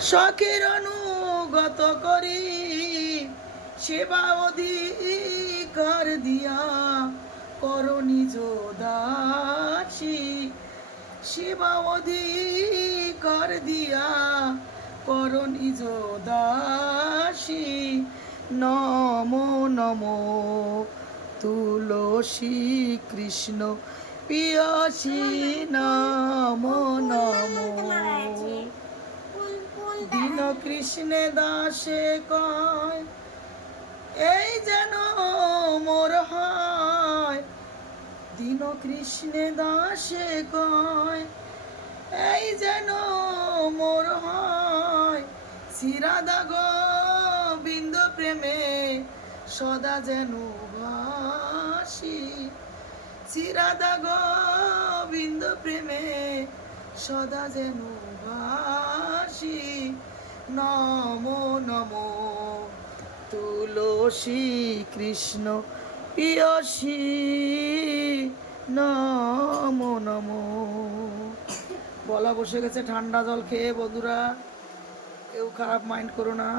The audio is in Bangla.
শখের অনুগত করি, সেবা অধিকার দিয়া করো নিজ দাসী। সেবা অধিকার দিয়া করো নিজ দাসী। নমো নমো তুলসী কৃষ্ণ পিয়াসী, নমো নমো। দীন কৃষ্ণে দাসে কয়, এই যেন মোর হয়। দীন কৃষ্ণে দাসে কয়, এই যেন মোর হয়। শ্রীরাধা গোবিন্দ প্রেমে সদা যেন ভাসি। শ্রীরাধা গোবিন্দ প্রেমে সদা যেন ভাসি। নমো নমো তুলসী কৃষ্ণ পিয়াসী, নমো নমো। গলা বসে গেছে ঠান্ডা জল খেয়ে বন্ধুরা, কেউ খারাপ মাইন্ড করো না।